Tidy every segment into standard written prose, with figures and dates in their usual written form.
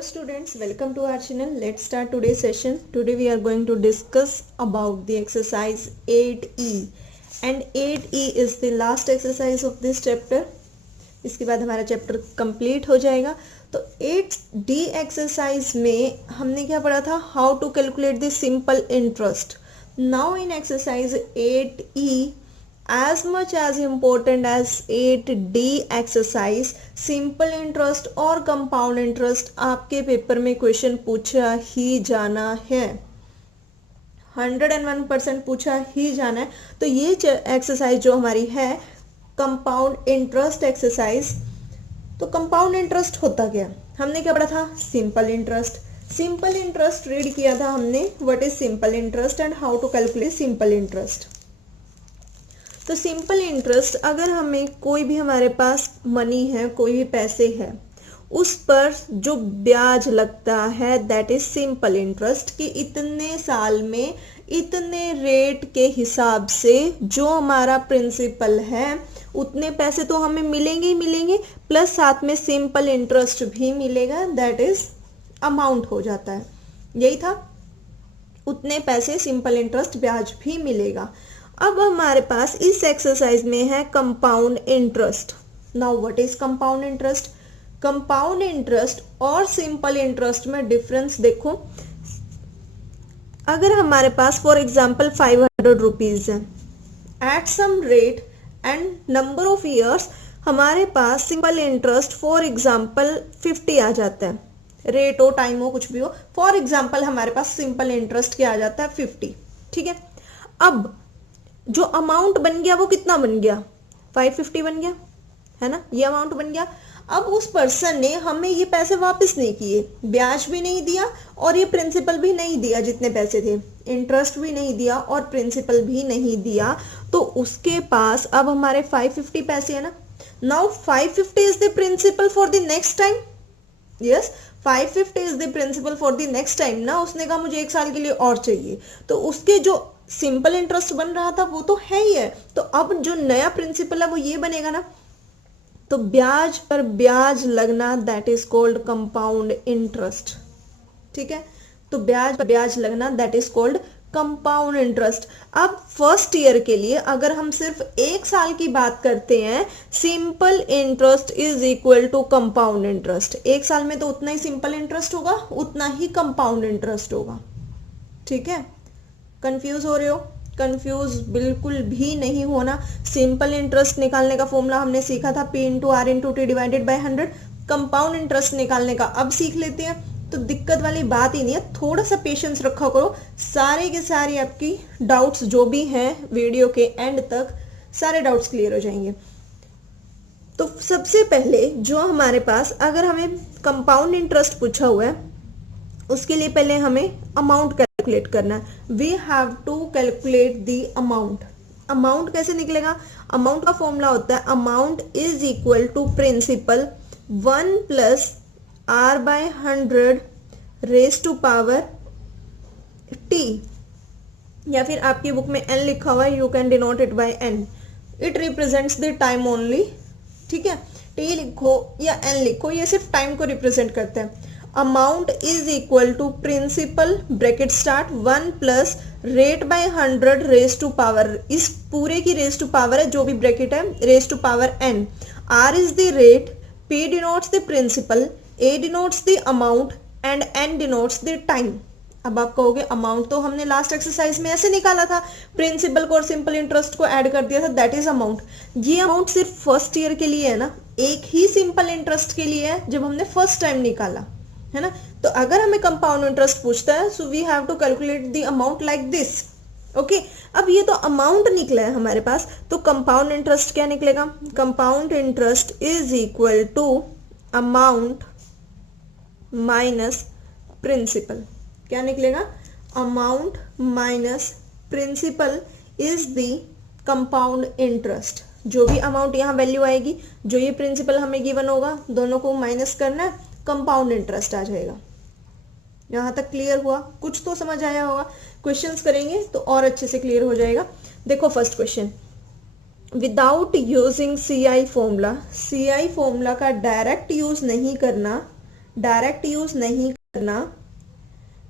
Hello students, welcome to our channel. Let's start today's session. Today we are going to discuss about the exercise 8E and 8E is the last exercise of this chapter. इसके बाद हमारा chapter complete हो जाएगा. तो 8D exercise में हमने क्या पढ़ा था? How to calculate the simple interest. Now in exercise 8E, as much as important as 8D exercise, simple interest और कंपाउंड इंटरेस्ट आपके पेपर में क्वेश्चन पूछा ही जाना है. 101% पूछा ही जाना है. तो ये एक्सरसाइज जो हमारी है कंपाउंड इंटरेस्ट एक्सरसाइज. तो कंपाउंड इंटरेस्ट होता क्या? हमने क्या पढ़ा था? Simple interest. Simple interest read किया था हमने. What is simple interest and how to calculate simple interest. तो सिंपल इंटरेस्ट, अगर हमें कोई भी हमारे पास मनी है, कोई भी पैसे है, उस पर जो ब्याज लगता है दैट इज सिंपल इंटरेस्ट. कि इतने साल में इतने रेट के हिसाब से जो हमारा प्रिंसिपल है उतने पैसे तो हमें मिलेंगे ही मिलेंगे, प्लस साथ में सिंपल इंटरेस्ट भी मिलेगा. दैट इज अमाउंट हो जाता है. यही था, उतने पैसे सिंपल इंटरेस्ट ब्याज भी मिलेगा. अब हमारे पास इस एक्सरसाइज में है compound interest. Now what is compound interest? Compound interest और सिंपल इंटरेस्ट में डिफरेंस देखो. अगर हमारे पास फॉर एग्जांपल 500 रुपीज है at some rate and number of years, हमारे पास सिंपल इंटरेस्ट फॉर एग्जांपल 50 आ जाता है. रेट हो, टाइम हो, कुछ भी हो, फॉर एग्जांपल हमारे पास सिंपल इंटरेस्ट क्या आ जाता है? 50. ठीक है. अब जो अमाउंट बन गया वो कितना बन गया? 550 बन गया, है ना? ये अमाउंट बन गया. अब उस पर्सन ने हमें ये पैसे वापस नहीं किए, ब्याज भी नहीं दिया और ये प्रिंसिपल भी नहीं दिया. जितने पैसे थे, इंटरेस्ट भी नहीं दिया और प्रिंसिपल भी नहीं दिया. तो उसके पास अब हमारे 550 पैसे है ना. Now 550 is the principal for the next time. Yes, 550 is the principal for the next time ना. उसने कहा मुझे 1 साल के लिए और चाहिए, तो उसके जो सिंपल इंटरेस्ट बन रहा था वो तो है ही है. तो अब जो नया प्रिंसिपल है वो ये बनेगा ना. तो ब्याज पर ब्याज लगना that is called compound interest. ठीक है. तो ब्याज पर ब्याज लगना that is called compound interest. अब फर्स्ट ईयर के लिए अगर हम सिर्फ 1 साल की बात करते हैं, simple interest is equal to compound interest. 1 साल में तो उतना ही सिंपल इंटरेस्ट होगा, उतना ही कंपाउंड इंटरेस्ट होगा. ठीक है. कंफ्यूज हो रहे हो? कंफ्यूज बिल्कुल भी नहीं होना. सिंपल इंटरेस्ट निकालने का फॉर्मूला हमने सीखा था, P into R into T divided by 100. Compound interest निकालने का अब सीख लेते हैं. तो दिक्कत वाली बात ही नहीं है. थोड़ा सा पेशेंस रखा करो. सारे के सारे आपकी डाउट्स जो भी हैं वीडियो के एंड तक सारे डाउट्स क्लियर हो जाएंगे. तो सबसे पहले जो हमारे पास अगर हमें कंपाउंड इंटरेस्ट पूछा हुआ है, उसके लिए पहले हमें अमाउंट कैलकुलेट करना है. We have to calculate the amount. Amount कैसे निकलेगा? अमाउंट का फॉर्मूला होता है amount is equal to principal 1 plus R by 100 raise to power T, या फिर आपकी बुक में n लिखा हुआ है, you can denote it by n. It represents the time only. ठीक है. t लिखो या n लिखो, ये सिर्फ टाइम को रिप्रेजेंट करता है. Amount is equal to principal bracket start 1 plus rate by 100 raise to power, इस पूरे की रेज टू पावर है जो भी ब्रैकेट है, raise to power n. r is the rate, p denotes the principal, a denotes the amount and n denotes the time. अब आप कहोगे अमाउंट तो हमने लास्ट एक्सरसाइज में ऐसे निकाला था, प्रिंसिपल को और सिंपल इंटरेस्ट को ऐड कर दिया था, दैट इज अमाउंट. ये अमाउंट सिर्फ फर्स्ट ईयर के लिए है ना, एक ही सिंपल इंटरेस्ट के लिए है जब हमने फर्स्ट टाइम निकाला, है ना. तो अगर हमें कंपाउंड इंटरेस्ट पूछता है, so we have to calculate the amount like this. Okay. अब ये तो अमाउंट निकला है हमारे पास, तो कंपाउंड इंटरेस्ट क्या निकलेगा? Compound interest is equal to amount minus principal. क्या निकलेगा? Amount minus principal is the compound interest. जो भी अमाउंट यहाँ वैल्यू आएगी, जो ये प्रिंसिपल हमें गिवन होगा, दोनों को माइनस करना है, कंपाउंड इंटरेस्ट आ जाएगा. यहाँ तक क्लियर हुआ? कुछ तो समझ आया होगा. क्वेश्चंस करेंगे तो और अच्छे से क्लियर हो जाएगा. देखो first question, without using CI formula. CI formula का डायरेक्ट यूज नहीं करना, डायरेक्ट यूज नहीं करना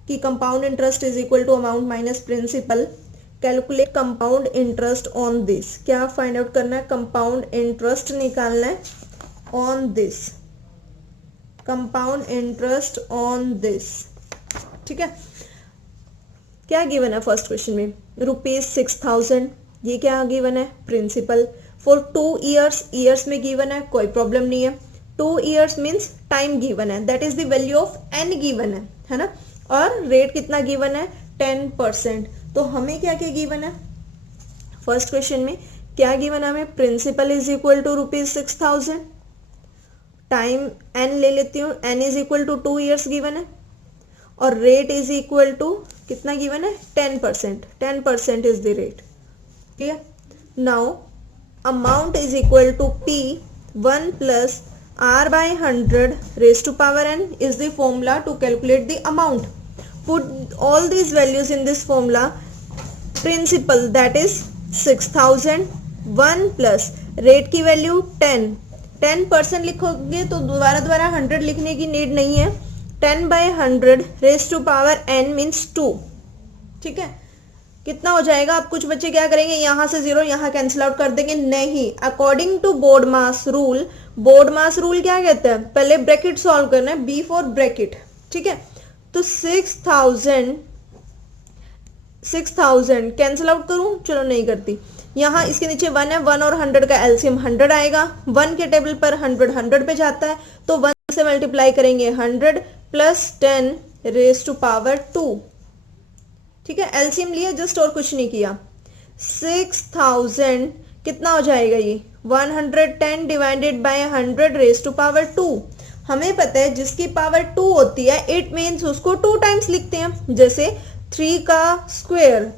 कि compound interest is equal to amount minus principal. Calculate compound interest on this, क्या फाइंड आउट करना है, कंपाउंड इंटरेस्ट निकालना है on this, compound interest on this. ठीक है, क्या गिवन है फर्स्ट क्वेश्चन में, ₹6000, ये क्या गिवन है, प्रिंसिपल फॉर 2 ईयर्स, ईयर्स में गिवन है, कोई प्रॉब्लम नहीं है। 2 ईयर्स मीन्स टाइम गिवन है, that is the value of n given है ना, और रेट कितना गिवन है, 10%। तो हमें क्या क्या गिवन है फर्स्ट क्वेश्चन में, क्या गिवन है हमें, principal is equal to ₹6000, time n ले लेती हूँ, n is equal to 2 years given है, और रेट इज इक्वल टू कितना गिवन है, 10%, 10% इज द रेट। ठीक है, now amount is equal to P1 plus R by 100 raised to power n is the formula to calculate the amount. Put all these values in this formula. Principal that is 6000, 1 plus rate की value 10, 10% लिखोगे तो दोबारा 100 लिखने की need नहीं है। 10 by 100 raised to power n means 2। ठीक है, कितना हो जाएगा, अब कुछ बच्चे क्या करेंगे, यहाँ से 0 यहाँ कैंसिल आउट कर देंगे, नहीं, according to BODMAS rule, BODMAS rule क्या कहता है, पहले ब्रैकेट सॉल्व करना है, बी फॉर ब्रैकेट। ठीक है, तो 6000 कैंसिल आउट करूं, चलो नहीं करती, यहाँ इसके नीचे 1 है, 1 और 100 का एलसीएम 100 आएगा, 1 के टेबल पर 100 पे जाता है, तो 1 से मल्टीप्लाई करेंगे 100 प्लस 10 रेज टू पावर 2। ठीक है, एलसीएम लिया जस्ट और कुछ नहीं किया। 6000 कितना हो जाएगा ये, 110 divided by 100 raise to power 2। हमें पता है जिसकी पावर 2 होती है इट मीन्स उसको 2 टाइम्स लिखते हैं, जैसे 3 का स्क्वायर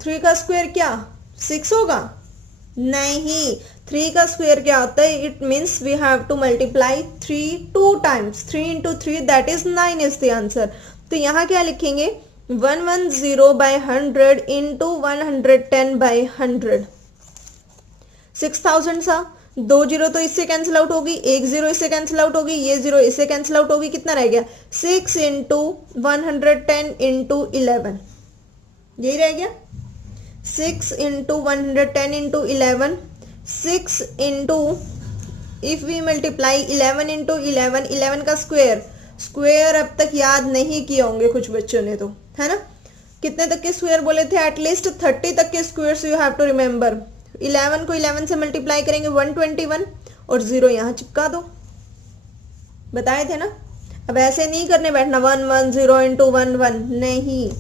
क्या 6 होगा, नहीं, 3 का स्क्वायर क्या होता है, it means we have to multiply 3 2 times, 3 into 3 that is 9 is the answer. तो यहाँ क्या लिखेंगे, 110 by 100 into 110 by 100। 6000 सा 2 0 तो इससे कैंसिल आउट होगी, 1 0 इससे कैंसिल आउट होगी, ये 0 इससे कैंसिल आउट होगी, कितना रह गया, 6 into 110 into 11, यही रह गया, 6 into 110 into 11, 6 into if we multiply 11 into 11, 11 का स्क्वायर अब तक याद नहीं किए होंगे कुछ बच्चों ने, तो है ना, कितने तक के स्क्वायर बोले थे, एटलीस्ट 30 तक के squares you have to remember. 11 को 11 से मल्टीप्लाई करेंगे 121 और 0 यहाँ चिपका दो, बताए थे ना। अब ऐसे नहीं करने बैठना 1 1 0 into 1 1, नहीं,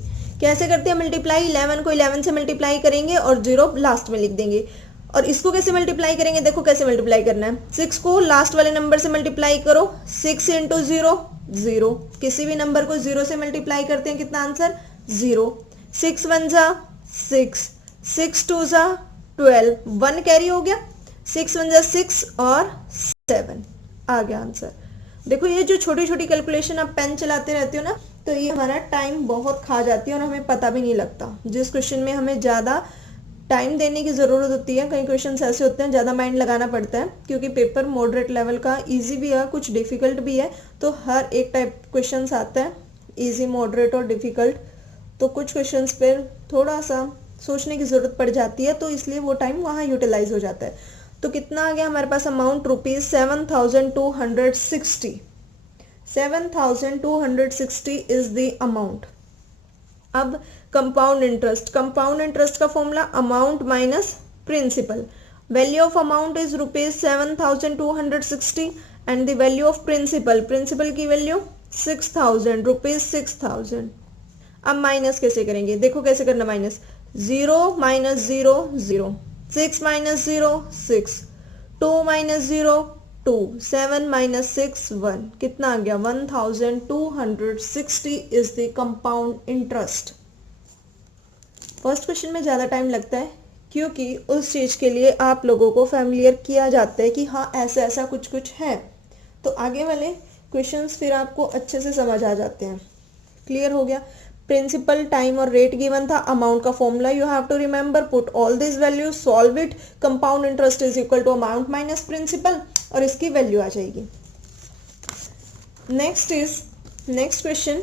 कैसे करते हैं मल्टीप्लाई, 11 को 11 से मल्टीप्लाई करेंगे और 0 लास्ट में लिख देंगे। और इसको कैसे मल्टीप्लाई करेंगे, देखो कैसे मल्टीप्लाई करना है, 6 को लास्ट वाले नंबर से मल्टीप्लाई करो, 6 into 0 0, किसी भी नंबर को 0 से मल्टीप्लाई करते हैं, कितना आंसर 0, 6 1 जा 6, 6 2 जा 12, 1 कैरी हो गया, 6 1 जा 6 और 7 आ गया आंसर। देखो ये जो छोटी छोटी कैलकुलेशन आप पेन चलाते रहते हो ना, तो ये हमारा टाइम बहुत खा जाती है और हमें पता भी नहीं लगता। जिस क्वेश्चन में हमें ज़्यादा टाइम देने की ज़रूरत होती है, कई क्वेश्चंस ऐसे होते हैं ज़्यादा माइंड लगाना पड़ता है, क्योंकि पेपर मॉडरेट लेवल का इजी भी है, कुछ डिफ़िकल्ट भी है, तो हर एक टाइप क्वेश्चंस आता है, इजी, मॉडरेट और डिफ़िकल्ट, तो कुछ क्वेश्चंस पर थोड़ा सा सोचने की ज़रूरत पड़ जाती है, तो इसलिए वो टाइम वहाँ यूटिलाइज हो जाता है। तो कितना आ गया हमारे पास अमाउंट, ₹7260, 7260 इज द अमाउंट। अब कंपाउंड इंटरेस्ट का formula amount minus principal, value of amount is ₹7260 and the value of principal की वैल्यू 6000, ₹6000। अब माइनस कैसे करेंगे, देखो कैसे करना, minus 0 minus 0 0, 6 minus 0 6, 2 minus 0 2, 7 minus 6 1, कितना आ गया 1260 is the compound interest. First question में ज़्यादा टाइम लगता है क्योंकि उस चीज़ के लिए आप लोगों को फैमिलियर किया जाता है कि हाँ ऐसा ऐसा कुछ कुछ है, तो आगे वाले क्वेश्चंस फिर आपको अच्छे से समझ आ जाते हैं। क्लियर हो गया, प्रिंसिपल, टाइम और रेट गिवन था, अमाउंट का formula you have to remember, put all this values, solve it, compound interest is equal to amount minus principal, और इसकी वैल्यू आ जाएगी। Next is next question,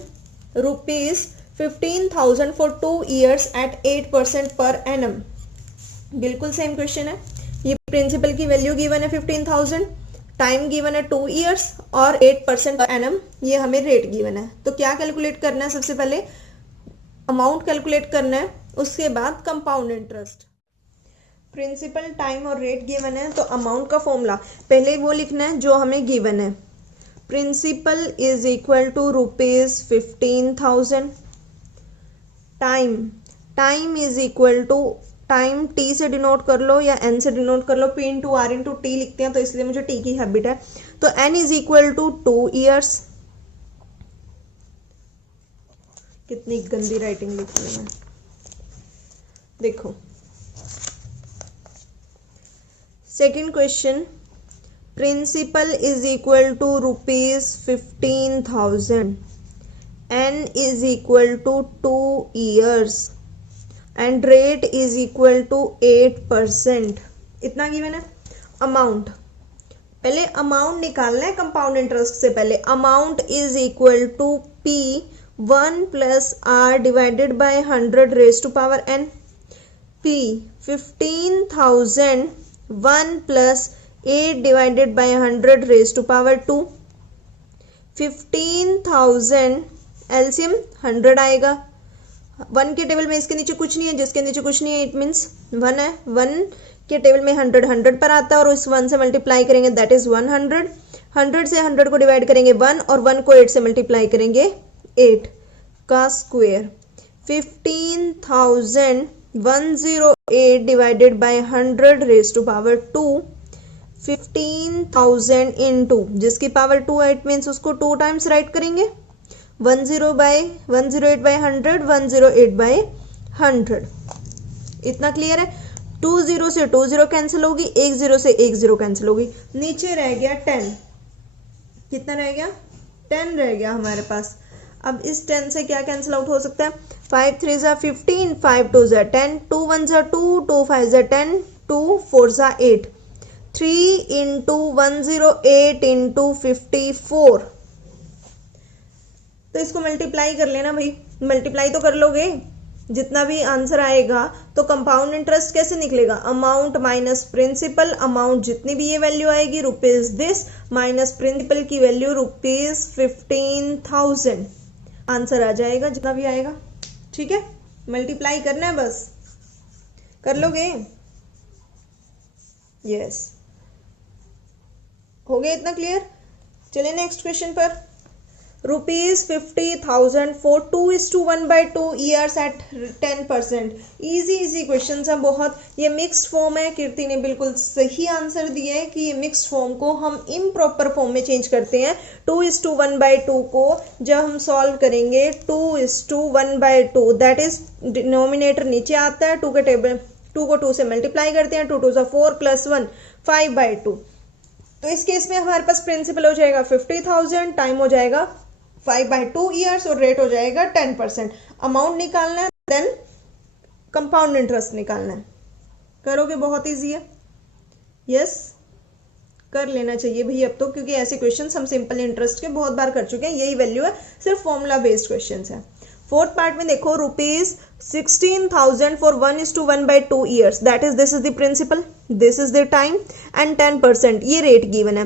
₹15,000 for 2 years at 8% पर annum. बिल्कुल same question है। ये principal की value given है 15,000, टाइम गिवन है 2 years और 8% पर एनम ये हमें रेट गिवन है। तो क्या कैलकुलेट करना है? सबसे पहले अमाउंट कैलकुलेट करना है, उसके बाद कंपाउंड इंटरेस्ट। प्रिंसिपल, टाइम और रेट गिवन है, तो अमाउंट का फॉर्मूला पहले वो लिखना है जो हमें गिवन है। Principal is equal to ₹15,000। Time is equal to, time T से डिनोट कर लो या एन से डिनोट कर लो, P into R into T लिखते हैं तो इसलिए मुझे टी की हैबिट है। तो n is equal to 2 years। कितनी गंदी राइटिंग लिखी है मैं, देखो। Second question, principal is equal to ₹15,000, n is equal to 2 years and rate is equal to 8%। इतना गिवन है। अमाउंट, पहले अमाउंट निकालना है कंपाउंड इंटरेस्ट से पहले। Amount is equal to P1 plus R divided by 100 raise to power n। P 15,000 1 plus 8 divided by 100 raise to power 2। 15,000 LCM 100 आएगा। 1 के table में इसके नीचे कुछ नहीं है, जिसके नीचे कुछ नहीं है इट मीन्स 1 है। 1 के टेबल में 100 पर आता है और उस 1 से मल्टीप्लाई करेंगे दैट इज 100। 100 से 100 को डिवाइड करेंगे 1 और 1 को 8 से मल्टीप्लाई करेंगे 8 का square. 15,108 divided by 100 raise to power 2। 15,000 into जिसकी पावर 2 है इट मीन्स उसको 2 टाइम्स राइट करेंगे। 108 बाय 100, 108 बाय 100। इतना क्लियर है। 2 0 से 2 0 कैंसिल होगी, 1 0 से 1 0 कैंसिल होगी, नीचे रह गया 10। कितना रह गया? 10 रह गया हमारे पास। अब इस 10 से क्या कैंसिल आउट हो सकता है? 5 3 15, 5 2 10, 2 1 2, 2 5 10, 2 4 8। 3 इंटू 108 इंटू 54। तो इसको मल्टीप्लाई कर लेना भाई, मल्टीप्लाई तो कर लोगे। जितना भी आंसर आएगा तो कंपाउंड इंटरेस्ट कैसे निकलेगा? Amount minus principal. अमाउंट जितनी भी ये वैल्यू आएगी रुपीज दिस माइनस प्रिंसिपल की वैल्यू ₹15,000। आंसर आ जाएगा जितना भी आएगा। ठीक है, मल्टीप्लाई करना है बस, कर लोगे? यस, हो गया इतना क्लियर। चलिए नेक्स्ट क्वेश्चन पर। ₹50,000 for 2:1/2 years at 10%। Easy question है बहुत। ये मिक्स्ड फॉर्म है। कीर्ति ने बिल्कुल सही आंसर दिया है कि ये मिक्स्ड फॉर्म को हम इम्प्रॉपर फॉर्म में चेंज करते हैं। 2:1/2 को जब हम सॉल्व करेंगे 2:1/2 दैट इज डिनोमिनेटर नीचे आता है। 2 के टेबल 2 को 2 से मल्टीप्लाई करते हैं। 2 2 4 प्लस 1 5/2। तो इस केस में हमारे पास प्रिंसिपल हो जाएगा 50,000, टाइम हो जाएगा 5/2 years और रेट हो जाएगा 10%। अमाउंट निकालना है, देन कंपाउंड इंटरेस्ट निकालना है। करोगे? बहुत इजी है। यस, कर लेना चाहिए भाई अब तो, क्योंकि ऐसे क्वेश्चंस हम सिंपल इंटरेस्ट के बहुत बार कर चुके हैं। यही वैल्यू है, सिर्फ फॉर्मूला बेस्ड क्वेश्चंस है। फोर्थ पार्ट में देखो, ₹16,000 for 1:1/2 years that is this is the principal, this is the time and 10%। ये रेट गिवन है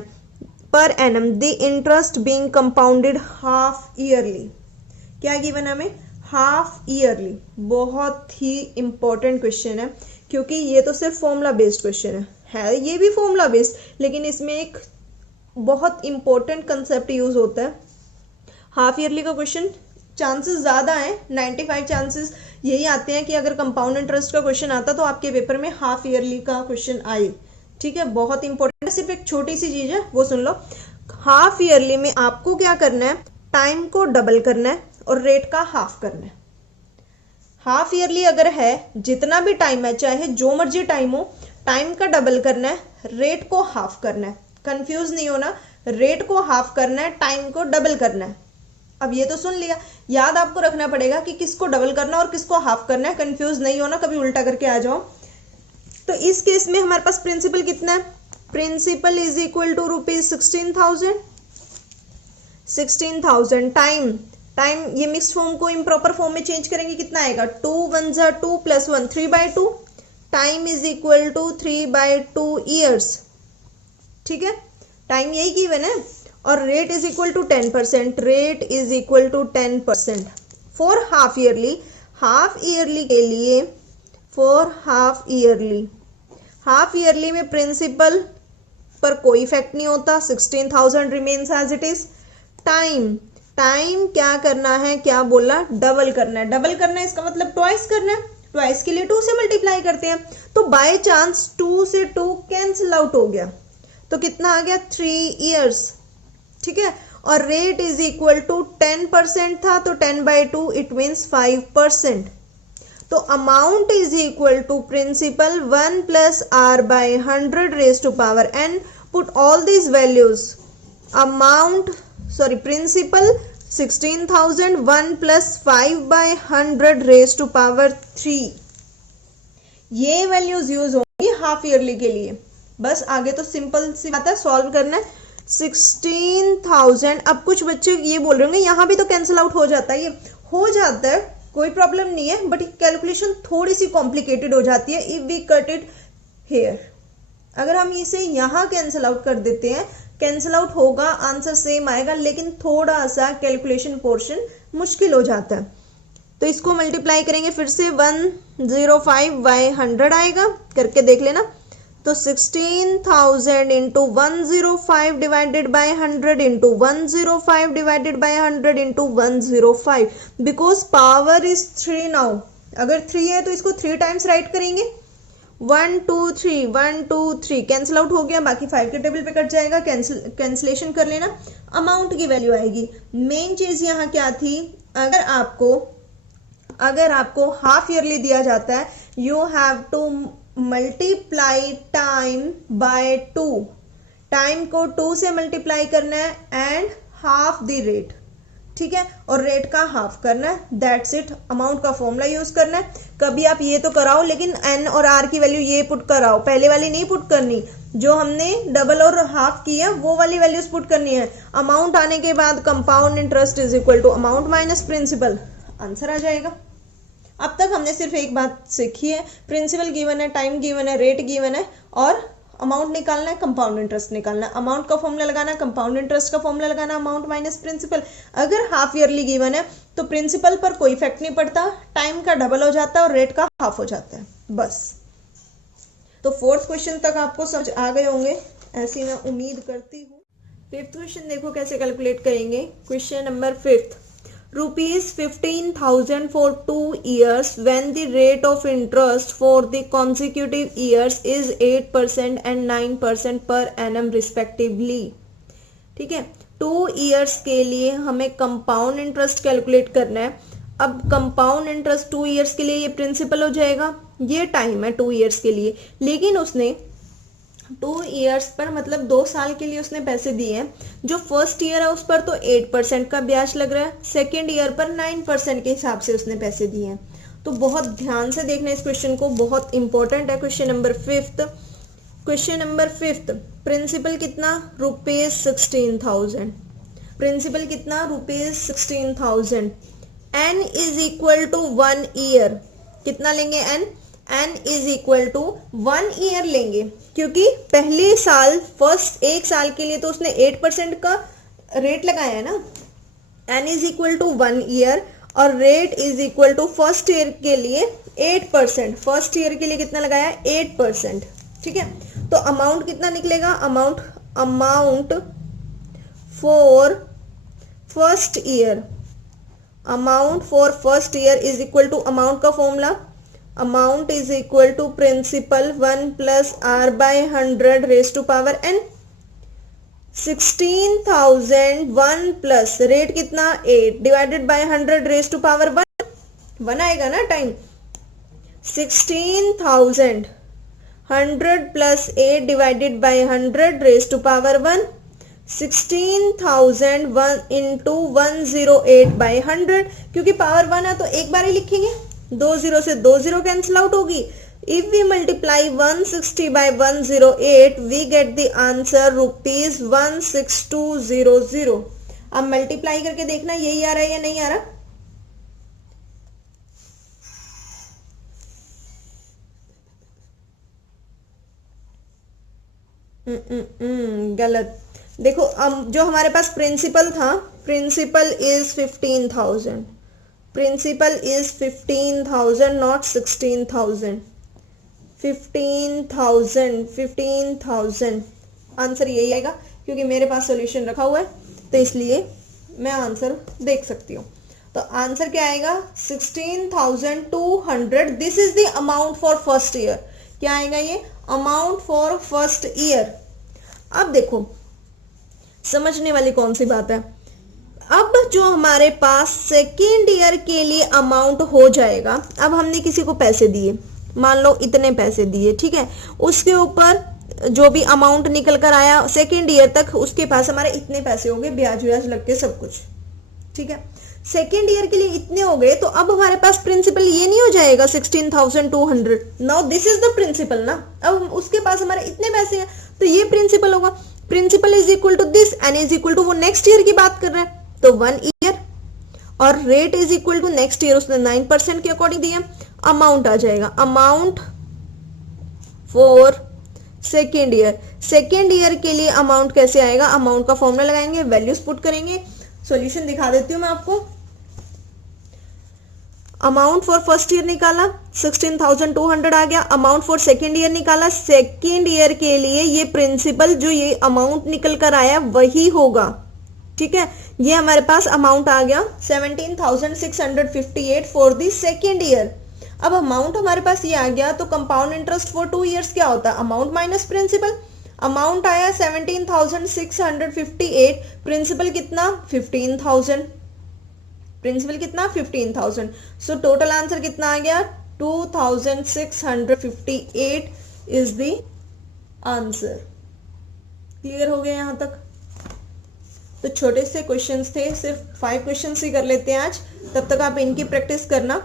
पर annum. The interest being compounded half yearly. क्या गिवन है हमें? Half yearly. बहुत ही इंपॉर्टेंट क्वेश्चन है क्योंकि ये तो सिर्फ फॉर्मूला बेस्ड क्वेश्चन है ये भी फॉर्मूला बेस्ड, लेकिन इसमें एक बहुत इंपॉर्टेंट कंसेप्ट यूज होता है। हाफ ईयरली का क्वेश्चन चांसेस ज़्यादा हैं, 95 चांसेस यही आते हैं कि अगर कंपाउंड इंटरेस्ट का क्वेश्चन आता तो आपके पेपर में हाफ ईयरली का क्वेश्चन आए। ठीक है, बहुत इंपॉर्टेंट। सिर्फ एक छोटी सी चीज है वो सुन लो। हाफ ईयरली में आपको क्या करना है? टाइम को डबल करना है और रेट का हाफ करना है। हाफ ईयरली अगर है, जितना भी टाइम है, चाहे जो मर्जी टाइम हो, टाइम का डबल करना है, रेट को हाफ करना है। कंफ्यूज नहीं होना, रेट को हाफ करना है, टाइम को डबल करना है। अब ये तो सुन लिया, याद आपको रखना पड़ेगा कि किसको डबल करना और किसको हाफ करना है। कंफ्यूज नहीं होना, कभी उल्टा करके आ जाओ। तो इस केस में हमारे पास प्रिंसिपल कितना है? Principal is equal to ₹16,000। 16,000 time ये मिक्स फॉर्म को इम्प्रॉपर फॉर्म में चेंज करेंगे, कितना आएगा 2 1 2 plus 1 3/2 time is equal to 3/2 years. ठीक है, टाइम यही गिवन है और rate is equal to 10%, rate is equal to 10% for half yearly. Half yearly के लिए फॉर हाफ ईयरली में प्रिंसिपल पर कोई इफेक्ट नहीं होता, 16,000 remains as it is. Time क्या करना है, क्या बोला, डबल करना है। डबल करना है इसका मतलब ट्वाइस करना है, ट्वाइस के लिए 2 से मल्टीप्लाई करते हैं, तो बाय चांस 2 से 2 कैंसिल आउट हो गया, तो कितना आ गया 3 ईयर्स। ठीक है, और रेट इज इक्वल टू 10% था, तो 10/2 इट मीन्स 5%। तो amount is equal to principal 1 plus r by 100 raise to power n, put all these values. Principal 16,000, 1 plus 5 by 100 raise to power 3, ये वैल्यूज यूज होंगी half yearly के लिए। बस आगे तो सिंपल सी बात है, सॉल्व करना है। 16,000, अब कुछ बच्चे ये बोल रहे होंगे यहाँ भी तो कैंसिल आउट हो जाता है, ये हो जाता है, कोई प्रॉब्लम नहीं है, बट कैलकुलेशन थोड़ी सी कॉम्प्लिकेटेड हो जाती है if we cut it here. अगर हम इसे यहाँ कैंसिल आउट कर देते हैं, कैंसिल आउट होगा, आंसर सेम आएगा, लेकिन थोड़ा सा कैलकुलेशन पोर्शन मुश्किल हो जाता है। तो इसको मल्टीप्लाई करेंगे फिर से, 105 बाय 100 आएगा, करके देख लेना। तो 16,000 into 105 divided by 100 into 105 divided by 100 into 105, because power is 3 now. अगर 3 है तो इसको 3 टाइम्स राइट करेंगे, 1 2 3 1 2 3 कैंसिल आउट हो गया, बाकी 5 के टेबल पे कट जाएगा, कैंसिलेशन कर लेना, अमाउंट की वैल्यू आएगी। मेन चीज यहाँ क्या थी, अगर आपको हाफ ईयरली दिया जाता है, you have to multiply time by 2, time को 2 से मल्टीप्लाई करना है एंड हाफ द रेट। ठीक है, और रेट का हाफ करना है, दैट्स इट। अमाउंट का फॉर्मूला यूज करना है। कभी आप ये तो कराओ, लेकिन एन और आर की वैल्यू ये पुट कराओ, पहले वाली नहीं पुट करनी, जो हमने डबल और हाफ किया वो वाली वैल्यूज पुट करनी है। अमाउंट आने के बाद compound interest is equal to amount minus principal, answer आ जाएगा। अब तक हमने सिर्फ एक बात सीखी है, प्रिंसिपल गिवन है, टाइम गिवन है, रेट गिवन है, और अमाउंट निकालना है, कंपाउंड इंटरेस्ट निकालना है। अमाउंट का फॉर्मूला लगाना, कंपाउंड इंटरेस्ट का फॉर्मूला लगाना, अमाउंट माइनस प्रिंसिपल। अगर हाफ ईयरली गिवन है तो प्रिंसिपल पर कोई इफेक्ट नहीं पड़ता, टाइम का डबल हो जाता है और रेट का हाफ हो जाता है, बस। तो 4th क्वेश्चन तक आपको समझ आ गए होंगे, ऐसी मैं उम्मीद करती हूँ। 5th क्वेश्चन देखो कैसे कैलकुलेट करेंगे। Question number 5, rupees 15,000 for 2 years when the rate of interest for the consecutive years is 8% and 9% per annum respectively। ठीक है, 2 years के लिए हमें कंपाउंड इंटरेस्ट कैलकुलेट करना है। अब कंपाउंड इंटरेस्ट 2 years के लिए ये प्रिंसिपल हो जाएगा, ये टाइम है 2 years के लिए, लेकिन उसने 2 years पर मतलब 2 साल के लिए उसने पैसे दिए हैं। जो फर्स्ट ईयर है उस पर तो 8% का ब्याज लग रहा है, सेकेंड ईयर पर 9% के हिसाब से उसने पैसे दिए हैं। तो बहुत ध्यान से देखना इस क्वेश्चन को, बहुत इंपॉर्टेंट है। क्वेश्चन नंबर 5th, प्रिंसिपल कितना, ₹16,000। प्रिंसिपल कितना, ₹16,000। n is equal to 1 year, कितना लेंगे n is equal to 1 year लेंगे, क्योंकि पहले साल फर्स्ट 1 साल के लिए तो उसने 8% का रेट लगाया है ना। n is equal to 1 year और rate is equal to first year के लिए 8%, फर्स्ट ईयर के लिए कितना लगाया, 8%। ठीक है, तो अमाउंट कितना निकलेगा, amount for first year is equal to amount का formula, amount is equal to principal 1 plus r by 100 raise to power n। 16,000 1 plus rate कितना 8 divided by 100 raise to power 1 आएगा ना time. 16,000 100 plus 8 divided by 100 raise to power 1, 16,000 1 into 108 by 100, क्योंकि power 1 है तो एक बार ही लिखेंगे, 2 0 से 2 0 कैंसिल आउट होगी। If we multiply 160 by 108 we get the answer ₹16200। अब मल्टीप्लाई करके देखना यही आ रहा है या नहीं आ रहा। गलत। देखो अब जो हमारे पास प्रिंसिपल था, principal is 15,000, principal is 15,000 not 16,000, 15,000 answer यही आएगा क्योंकि मेरे पास सॉल्यूशन रखा हुआ है तो इसलिए मैं आंसर देख सकती हूँ। तो आंसर क्या आएगा 16,200। This is the amount for first year. क्या आएगा ये अमाउंट फॉर फर्स्ट ईयर। अब देखो समझने वाली कौन सी बात है, अब जो हमारे पास सेकेंड ईयर के लिए अमाउंट हो जाएगा, अब हमने किसी को पैसे दिए, मान लो इतने पैसे दिए, ठीक है, उसके ऊपर जो भी अमाउंट निकल कर आया सेकेंड ईयर तक उसके पास हमारे इतने पैसे हो गए, ब्याज व्याज लग के सब कुछ, ठीक है। सेकेंड ईयर के लिए इतने हो गए तो अब हमारे पास प्रिंसिपल ये नहीं हो जाएगा 16,200। Now this is the principal ना, अब उसके पास हमारे इतने पैसे हैं तो ये प्रिंसिपल होगा। Principal is equal to this, n is equal to, वो नेक्स्ट ईयर की बात कर रहे हैं तो 1 ईयर, और rate is equal to next year उसने 9% के अकॉर्डिंग दिया। अमाउंट आ जाएगा amount for second year. Second year के लिए अमाउंट कैसे आएगा, अमाउंट का फॉर्मूला लगाएंगे, वैल्यूज पुट करेंगे। सॉल्यूशन दिखा देती हूं मैं आपको। अमाउंट फॉर फर्स्ट ईयर निकाला 16,200 आ गया, अमाउंट फॉर सेकेंड ईयर निकाला, सेकेंड ईयर के लिए ये प्रिंसिपल जो ये अमाउंट निकल कर आया वही होगा, ठीक है। ये हमारे पास अमाउंट आ गया 17,658 फॉर द सेकेंड ईयर। अब अमाउंट हमारे पास ये आ गया तो कंपाउंड इंटरेस्ट फॉर 2 इयर्स क्या होता है, अमाउंट माइनस प्रिंसिपल। अमाउंट आया 17,658, प्रिंसिपल कितना 15,000, प्रिंसिपल कितना 15,000। सो टोटल आंसर कितना आ गया 2,658 इज द आंसर। क्लियर हो गया यहां तक। तो छोटे से क्वेश्चंस थे, सिर्फ 5 क्वेश्चंस ही कर लेते हैं आज, तब तक आप इनकी प्रैक्टिस करना।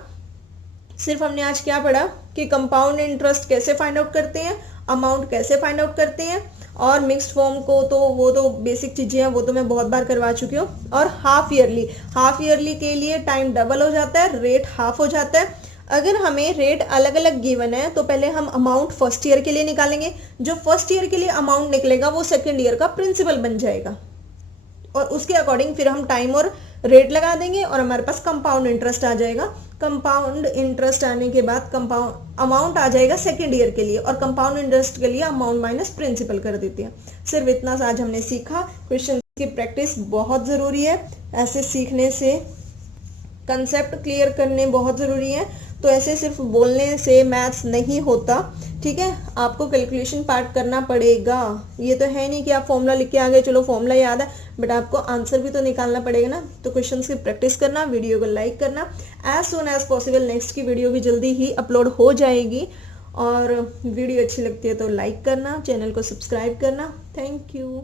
सिर्फ हमने आज क्या पढ़ा कि कंपाउंड इंटरेस्ट कैसे फाइंड आउट करते हैं, अमाउंट कैसे फाइंड आउट करते हैं, और मिक्स्ड फॉर्म को तो वो तो बेसिक चीजें हैं, वो तो मैं बहुत बार करवा चुकी हूँ। और हाफ ईयरली के लिए टाइम डबल हो जाता है, रेट हाफ हो जाता है। अगर हमें रेट अलग अलग गिवन है तो पहले हम अमाउंट फर्स्ट ईयर के लिए निकालेंगे, जो फर्स्ट ईयर के लिए अमाउंट निकलेगा वो सेकेंड ईयर का प्रिंसिपल बन जाएगा, और उसके अकॉर्डिंग फिर हम टाइम और रेट लगा देंगे और हमारे पास कंपाउंड इंटरेस्ट आ जाएगा। कंपाउंड इंटरेस्ट आने के बाद कंपाउंड अमाउंट आ जाएगा सेकेंड ईयर के लिए, और कंपाउंड इंटरेस्ट के लिए अमाउंट माइनस प्रिंसिपल कर देते हैं। सिर्फ इतना सा आज हमने सीखा। क्वेश्चन की प्रैक्टिस बहुत जरूरी है, ऐसे सीखने से कंसेप्ट क्लियर करने बहुत जरूरी है। तो ऐसे सिर्फ बोलने से मैथ्स नहीं होता, ठीक है, आपको कैलकुलेशन पार्ट करना पड़ेगा। ये तो है नहीं कि आप फॉर्मूला लिख के आ गए, चलो फॉर्मूला याद है, बट आपको आंसर भी तो निकालना पड़ेगा ना। तो क्वेश्चंस की प्रैक्टिस करना, वीडियो को लाइक करना। As soon as possible next की वीडियो भी जल्दी ही अपलोड हो जाएगी, और वीडियो अच्छी लगती है तो लाइक करना, चैनल को सब्सक्राइब करना। Thank you.